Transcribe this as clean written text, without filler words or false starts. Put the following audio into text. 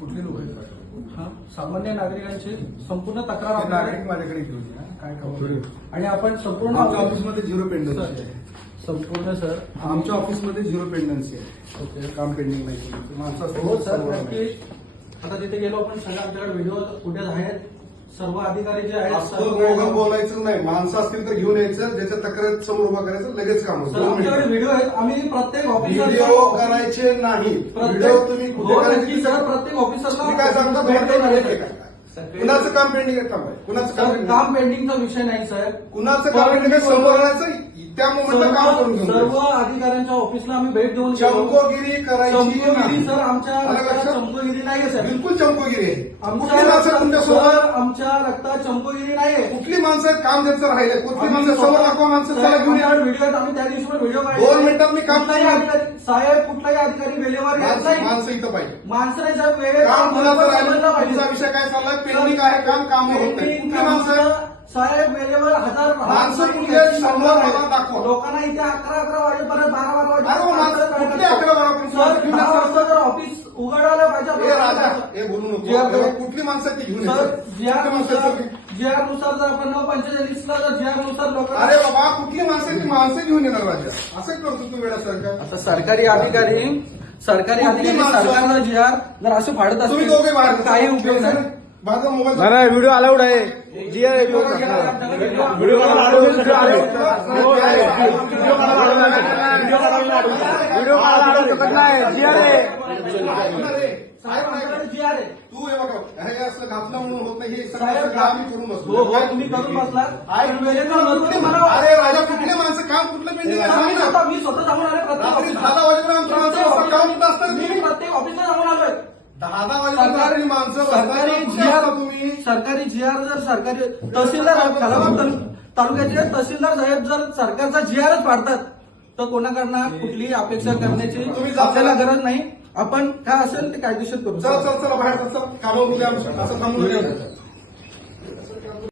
कुठले लोक आहेत? हा, सामान्य नागरिकांची संपूर्ण तक्रार नागरिक माझ्याकडे घेऊन या. काय खबर? आणि आपण संपूर्ण आमच्या ऑफिसमध्ये झिरो पेंडन्सी आहे. संपूर्ण सर आमच्या ऑफिसमध्ये झिरो पेंडन्सी आहे. ओके. काम पेंडिंग नाही. माणसं हो सर, नक्की. आता तिथे गेलो आपण सगळं आमच्याकडे व्हिडिओ फुटेज आहेत. सर्व अधिकारी जे आहेत असं बोलायचं नाही. माणसं असतील तर घेऊन यायचं, ज्याच्या तक्रार समोर उभा करायचं, लगेच काम सर, आमच्याकडे व्हिडिओ आहेत. आम्ही प्रत्येक व्हिडिओ ऑफिसर करायचे नाही. व्हिडिओ तुम्ही कुठे करायचे? सर प्रत्येक ऑफिसरला तुम्ही काय सांगता? कुणाचं काम पेंडिंग आहे? काम आहे कुणाचं काम? काम पेंडिंगचा विषय नाही सर. कुणाचं काम पेंडिंग आहे? समोर आणायचं, त्या मोमेंटला काम करून घेऊन सर्व जायचं. अधिकाऱ्यांच्या ऑफिसला आम्ही भेट देऊन चमकोगिरी करायची चमकोगिरी नाही. सर आमच्या आलं रक्तात लक्षात? चमकोगिरी नाहीये सर. बिलकुल चमकोगिरी आहे. कुठली आमच्या माणसं तुमच्यासोबत? सर, आमच्या रक्तात चमकोगिरी नाहीये. कुठली माणसं आहेत? काम त्यांचं राहिले. कुठली माणसं? समोर दाखवा माणसं. चला घेऊन या. व्हिडिओ आहेत. आम्ही त्या दिवशी पण व्हिडिओ 2 मिनिटात मी काम कुठलाही करणार. अधिकारी साहेब, कुठलाही अधिकारी वेळेवर येत नाही. माणसं इथं पाहिजे. माणसं नाही साहेब, वेळेवर काम कुणाचं समजलं राहिलं? पाहिजे. तुमचा विषय काय चाललाय? पेंडिंग आहे. काम होत नाही. कुठली माणसं आहेत? साहेब वेळेवर माणसं कुठली आहेत? शंभर मला दाखवा. लोकांना इथे 11 वाजेपर्यंत 12 अरे हो, माणसं कुठली 11 वाजेपर्यंत? सर 10 वाजता जर ऑफिस उघडायला पाहिजे. हे राजा हे बोलू नको. कुठली माणसं आहेत ती घेऊन सर यायचं? कुठली माणसं आहेत ती? जीआरनुसार जर आपण 945 ला जर जीआरनुसार लोकांना अरे बाबा कुठली माणसं आहेत ती? माणसं घेऊन येणार राजा. असं करतो तू वेळासारखं. आता सरकारी अधिकारी सरकारचा जीआर जर असं फाडत तुम्ही असतील दोघे बाहेर तर काही उपयोग नाही. माझा मोबाईल नाही व्हिडिओ अलाउड आहे. जी आहे व्हिडिओ व्हिडिओ अलाउड शकत नाही. जी आहे साहेब आमच्याकडे जीआर आहे. तू हे बघा हे असं घातलं म्हणून होत नाही. हे साहेब, सगळं आम्ही करून हो बसतो. हो तुम्ही करून बसला. अरे राजा कुठले माणसं काम कुठलं पेंडिंग आहे सांग ना. मी स्वतः जाऊन आले रात्री प्रत्येक 10 वाजेपर्यंत आमची माणसं असतात. काम होत असतात. मी प्रत्येक ऑफिसला जाऊन आलोय. 10 वाजेपर्यंत रात्री माणसं सरकारी बसतात. जीआर तुम्ही सरकारी जीआर जर सरकारी तहसीलदार तालुक्याचे तहसीलदार साहेब जर सरकारचा जीआरच पाडतात तर कोणाकडनं कुठलीही अपेक्षा करण्याची आपल्याला गरज नाही. आपण काय असेल ते कायदेशीर करू. चला चला चला बाहेर चला. कामावर उद्या असं थांबून